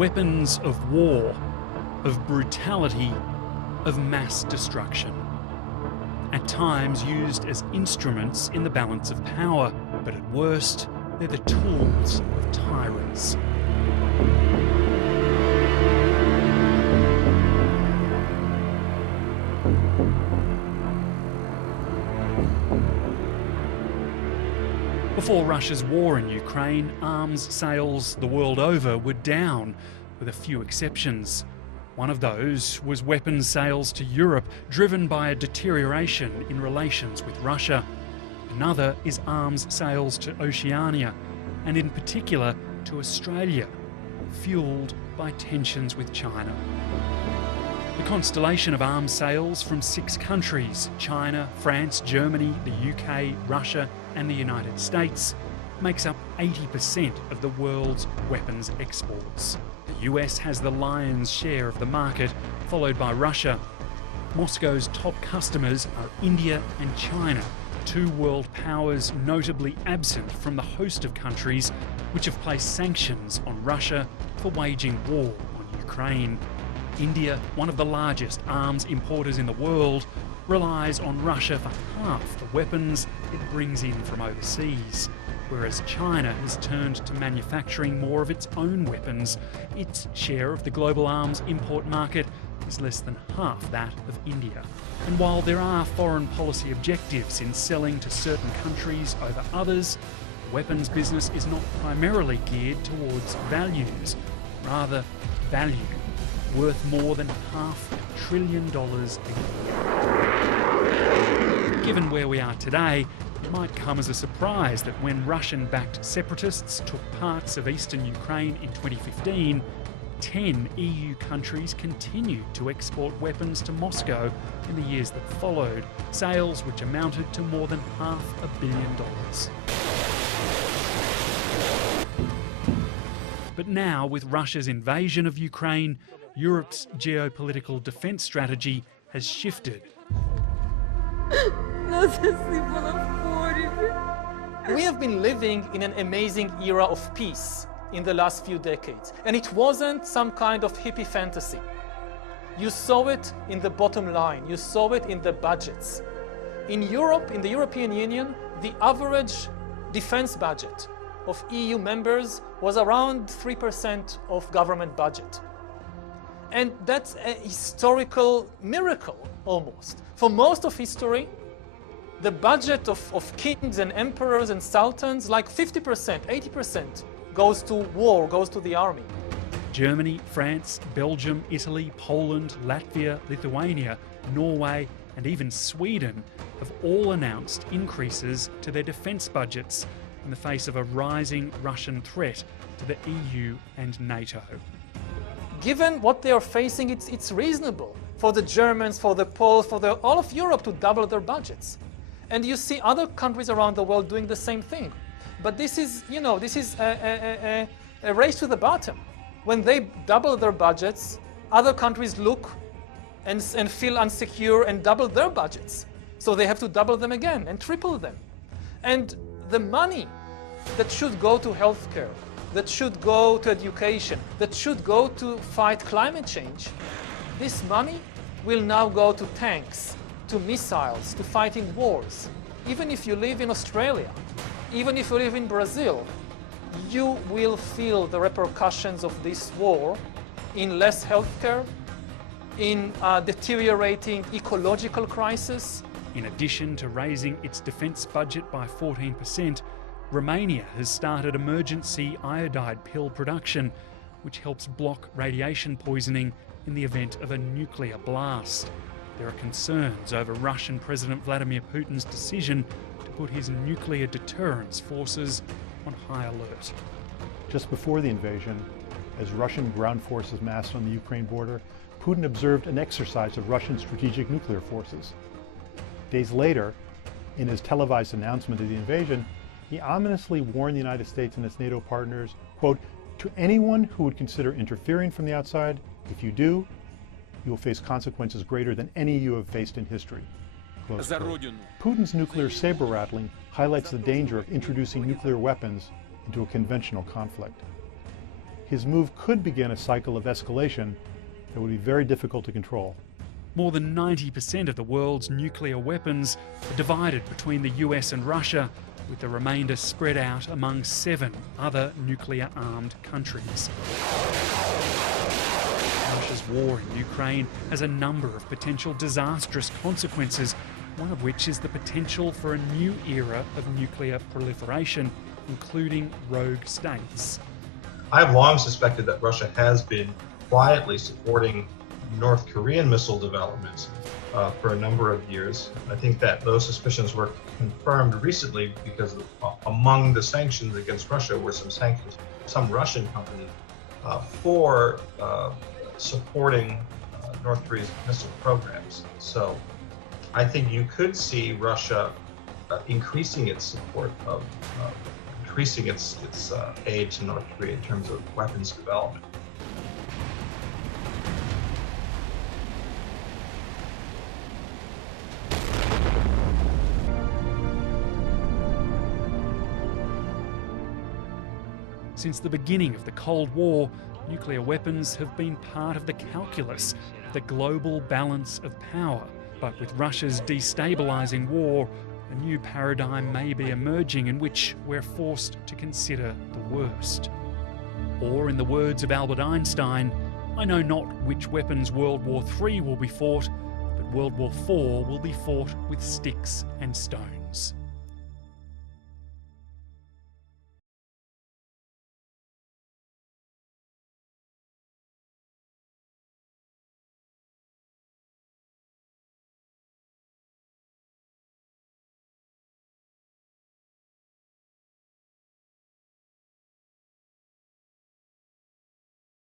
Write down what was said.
Weapons of war, of brutality, of mass destruction. At times used as instruments in the balance of power, but at worst, they're the tools of tyrants. Before Russia's war in Ukraine, arms sales the world over were down, with a few exceptions. One of those was weapons sales to Europe, driven by a deterioration in relations with Russia. Another is arms sales to Oceania, and in particular to Australia, fuelled by tensions with China. The constellation of arms sales from 6 countries, China, France, Germany, the UK, Russia and the United States, makes up 80% of the world's weapons exports. The US has the lion's share of the market, followed by Russia. Moscow's top customers are India and China, 2 world powers notably absent from the host of countries which have placed sanctions on Russia for waging war on Ukraine. India, one of the largest arms importers in the world, relies on Russia for half the weapons it brings in from overseas. Whereas China has turned to manufacturing more of its own weapons, its share of the global arms import market is less than half that of India. And while there are foreign policy objectives in selling to certain countries over others, the weapons business is not primarily geared towards values, rather value, worth more than $500 billion a year. Given where we are today, it might come as a surprise that when Russian-backed separatists took parts of eastern Ukraine in 2015, 10 EU countries continued to export weapons to Moscow in the years that followed, sales which amounted to more than $500 million. But now, with Russia's invasion of Ukraine, Europe's geopolitical defence strategy has shifted. We have been living in an amazing era of peace in the last few decades, and it wasn't some kind of hippie fantasy. You saw it in the bottom line, you saw it in the budgets. In Europe, in the European Union, the average defense budget of EU members was around 3% of government budget. And that's a historical miracle, almost. For most of history, the budget of kings and emperors and sultans, like 50%, 80%, goes to war, goes to the army. Germany, France, Belgium, Italy, Poland, Latvia, Lithuania, Norway and even Sweden have all announced increases to their defence budgets in the face of a rising Russian threat to the EU and NATO. Given what they are facing, it's reasonable for the Germans, for the Poles, for all of Europe to double their budgets. And you see other countries around the world doing the same thing. But this is, a race to the bottom. When they double their budgets, other countries look and feel insecure and double their budgets. So they have to double them again and triple them. And the money that should go to healthcare, that should go to education, that should go to fight climate change, this money will now go to tanks, to missiles, to fighting wars. Even if you live in Australia, even if you live in Brazil, you will feel the repercussions of this war in less healthcare, in deteriorating ecological crisis. In addition to raising its defence budget by 14%, Romania has started emergency iodide pill production, which helps block radiation poisoning in the event of a nuclear blast. There are concerns over Russian President Vladimir Putin's decision to put his nuclear deterrence forces on high alert. Just before the invasion, as Russian ground forces massed on the Ukraine border, Putin observed an exercise of Russian strategic nuclear forces. Days later, in his televised announcement of the invasion, he ominously warned the United States and its NATO partners, quote, "To anyone who would consider interfering from the outside, if you do, you will face consequences greater than any you have faced in history." Close quote. Putin's nuclear saber rattling highlights the danger of introducing nuclear weapons into a conventional conflict. his move could begin a cycle of escalation that would be very difficult to control. More than 90% of the world's nuclear weapons are divided between the US and Russia, with the remainder spread out among 7 other nuclear-armed countries. Russia's war in Ukraine has a number of potential disastrous consequences, one of which is the potential for a new era of nuclear proliferation, including rogue states. I've long suspected that Russia has been quietly supporting North Korean missile developments for a number of years. I think that those suspicions were confirmed recently because among the sanctions against Russia were some Russian companies for supporting North Korea's missile programs. So I think you could see Russia increasing its support of increasing its aid to North Korea in terms of weapons development. Since the beginning of the Cold War, nuclear weapons have been part of the calculus of the global balance of power. But with Russia's destabilising war, a new paradigm may be emerging in which we're forced to consider the worst. Or, in the words of Albert Einstein, I know not which weapons World War III will be fought, but World War IV will be fought with sticks and stones.